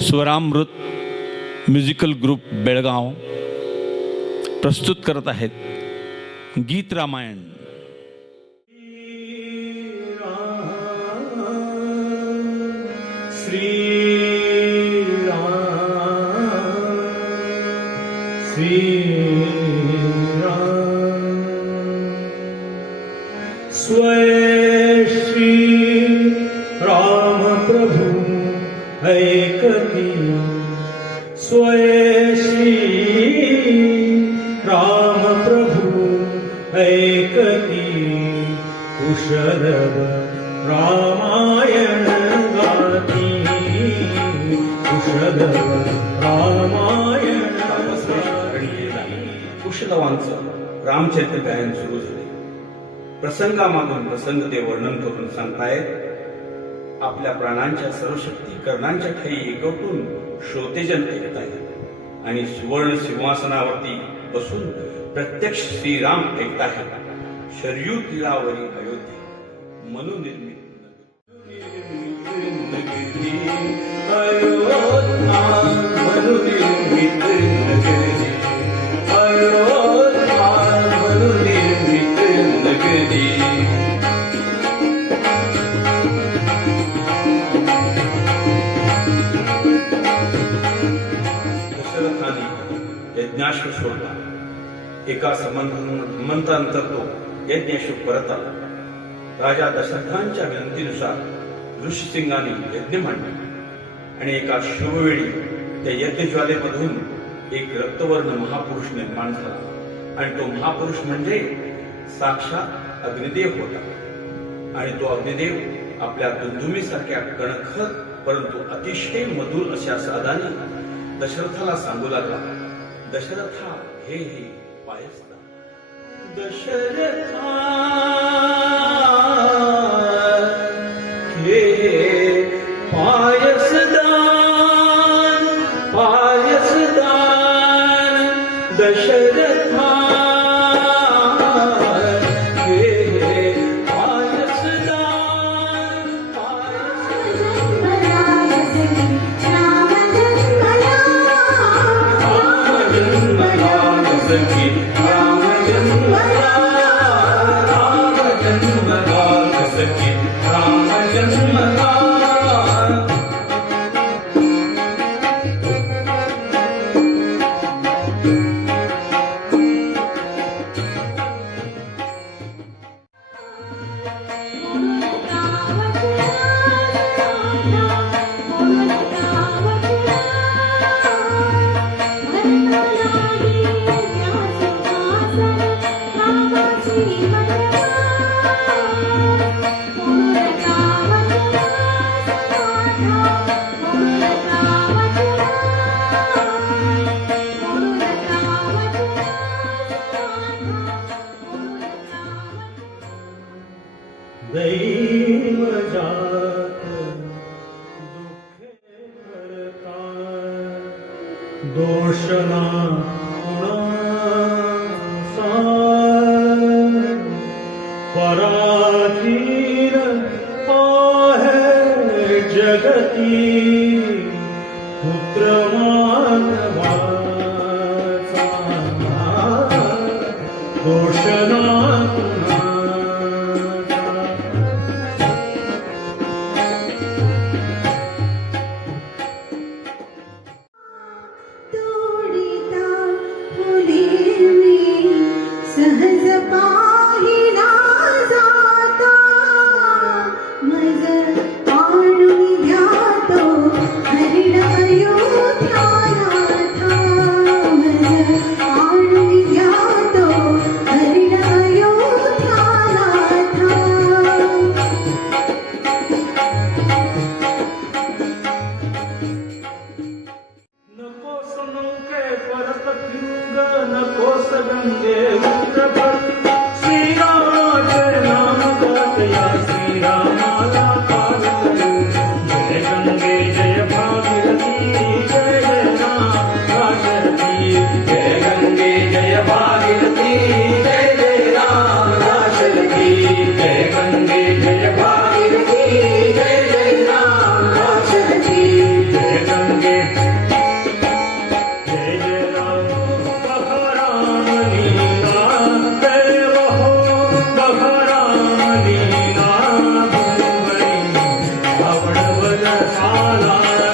स्वरामृत musical group Belgaum प्रस्तुत करत आहेत गीत रामायण। श्री स्वय श्री राम प्रभु ऐकती, स्वय श्री राम प्रभु ऐकती, कुशल रामायण गाती, कुशल रामायण कुशलवांचं रामचरित्र गायन सुरू झाले। प्रसंगामागून प्रसंग ते वर्णन करून सांगतायत। आपल्या प्राणांच्या सर्व शक्ती कर्णांच्या ठाई एकवटून श्रोतेजन ऐकतायत आणि सुवर्ण सिंहासनावरती बसून प्रत्यक्ष श्रीराम ऐकतायत। शरयू तीरावरी अयोध्या मनुनिर्मित यज्ञाश्व सोडला। एका संमंतानंतर तो यज्ञाश्व परत आला। राजा दशरथांच्या विनंतीनुसार ऋषिसिंगाने यज्ञ मांडला आणि एका शुभवेळी त्या यज्ञज्वालेमधून एक रक्तवर्ण महापुरुष निर्माण झाला आणि तो महापुरुष म्हणजे साक्षात अग्निदेव होता। आणि तो अग्निदेव आपल्या दुंदुमीसारख्या कणखर परंतु अतिशय मधुर अशा सादाने दशरथाला सांगू लागला, दशरथा हे पायसदा, दशरथा हे पायसदान, पायसदान, दशरथा दैव जात दुखे करता, दोषना कुणाचा, पराधीन आहे जगती, पुत्र मानवाचा, दोषना सहज पाहिला जाता, मज आणून घ्या तो हरिण अयोध्या। नारायण